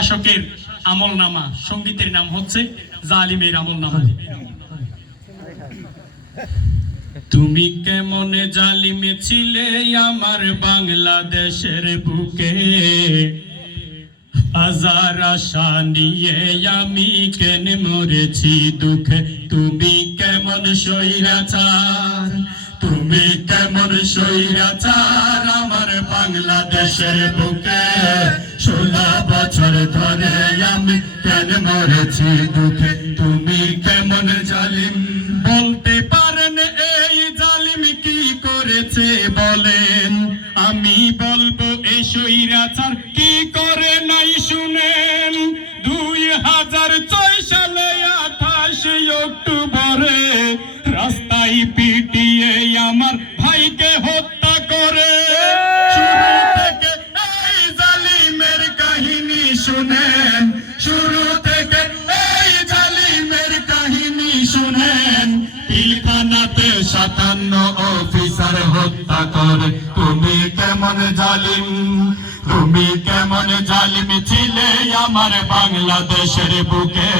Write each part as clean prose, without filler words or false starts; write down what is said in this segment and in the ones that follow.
শাসকের আমলনামা, সঙ্গীতের নাম হচ্ছে জালিমের আমলনামা। তুমি কেমন জালিম ছিলে আমার বাংলাদেশের বুকে, হাজার আশা নিয়ে আমি কেন মরেছি দুঃখে। তুমি কেমন স্বৈরাচার, তুমি কেমন স্বৈরাচার আমার বাংলাদেশের বুকে। 16 বছর ধরে আমি কেন মরেছি দুঃখে। তুমি কেমন জালিম, বলতে পারেন এই জালিম কি করেছে বলেন। আমি বলবো এই স্বৈরাচার কি করে নাই শুনেন। 2006 সালে 28 অক্টোবরে রাস্তায় পিটিয়ে আমার ভাইকে হত্যা করে। শুরু থেকে এই জালিমের কাহিনী শুনেন, শুরু থেকে এই জালিমের কাহিনী শুনেন। পিলখানাতে 57 অফিসার হত্যা করে। তুমি কেমন জালিম, তুমি কেমন জালিম ছিলে আমার বাংলাদেশের বুকে।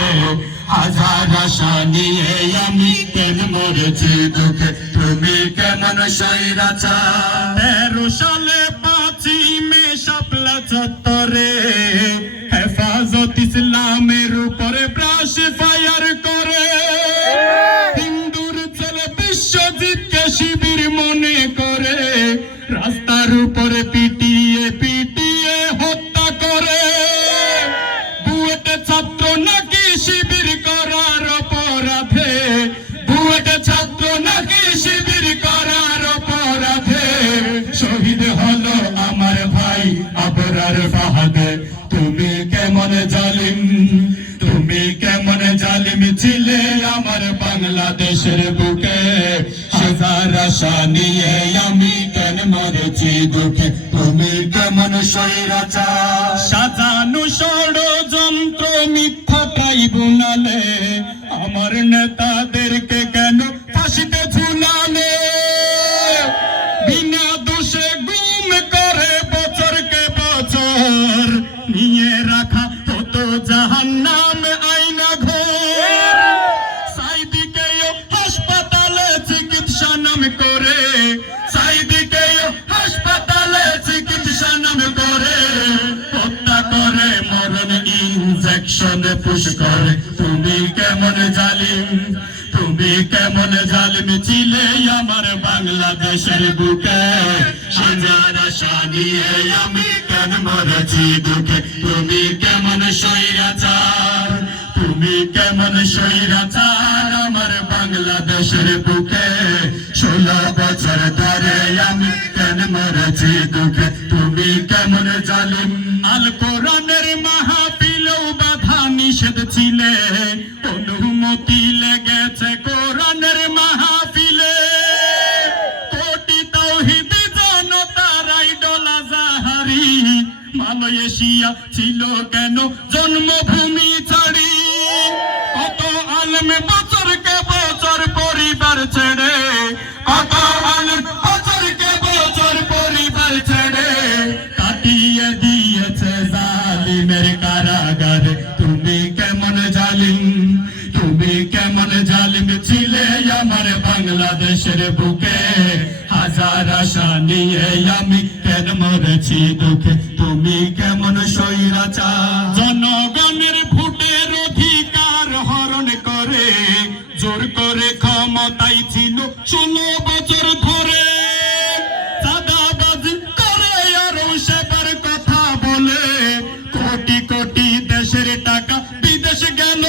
হাজার আশা নিয়ে আমি কেন মরেছি দুঃখে। তুমি কেমন স্বৈরাচার। 13 সালে 5 মে শাপলা চত্বরে হেফাজত ইসলামের উপরে ব্রাশ ফায়ার করে। হিন্দুর ছেলে বিশ্বজিৎকে শিবির মনে করে রাস্তার উপরে পিটিয়ে পিটিয়ে হত্যা করে। বুয়েটে ছাত্র নাকি শিবির করার অপরাধে, বুয়েটে ছাত্র নাকি শিবির করার অপরাধে শহীদ হলো আমার ভাই আবরার ফাহাদে। তুমি কেমন জালিম, তুমি কেমন জালিম ছিলে আমার বাংলাদেশের বুকে। হাজার আশা নিয়ে আমি কেন মরেছি দুঃখে। তুমি কেমন স্বৈরাচার। সাজানো ষড়যন্ত্র মিথ্যা ট্রাইব্যুনালে আমার নেতাদেরকে কেন ফাঁসিতে ঝুলালে। বিনা দোষে গুম করে বছরকে বছর নিয়ে রাখা হতো জাহান্নাম আইনা ঘর। সাইদিকেও হাসপাতালে চিকিৎসা নাম করে, সাইদিকেও হাসপাতালে চিকিৎসা নাম করে হত্যা করে মরণ ইনজেকশন পুশ করে। তুমি কেমন জালিম, তুমি কেমন জালিম ছিলে আমার বাংলাদেশের বুকে। হাজার আশা নিয়ে আমি কেন মরেছি দুঃখে। তুমি কেমন স্বৈরাচার, তুমি কেমন স্বৈরাচার আমার বাংলাদেশের বুকে। 16 বছর ধরে আমি কেন মরেছি দুঃখে। তুমি কেমন জালিম। আল কোরআনের মাহফিলেও বাধা নিষেধ ছিলে, অনুমতি লেগেছে কোরআনের মাহফিলে। কোটি তাওহীদি জনতার আইডল আযাহারি মালয়েশিয়া ছিল কেন জন্মভূমি ছাড়ি। কত আলেম বছরকে বছর পরিবার ছেড়ে, কত আলেম বছরকে বছর পরিবার ছেড়ে কাটিয়ে দিয়েছে জালিমের কারাগারে। তুমি কেমন জালিম, তুমি কেমন জালিম ছিলে আমার বাংলাদেশের বুকে। হাজার আশা নিয়ে আমি কেন মরেছি দুঃখে। তুমি কেমন স্বৈরাচার। জনগণের ভোটের অধিকার হরণ করে জোর করে ক্ষমতায় ছিল 16 বছর ধরে। চাঁদাবাজি করে আরো সেবার কথা বলে কোটি কোটি দেশের টাকা বিদেশ গেল।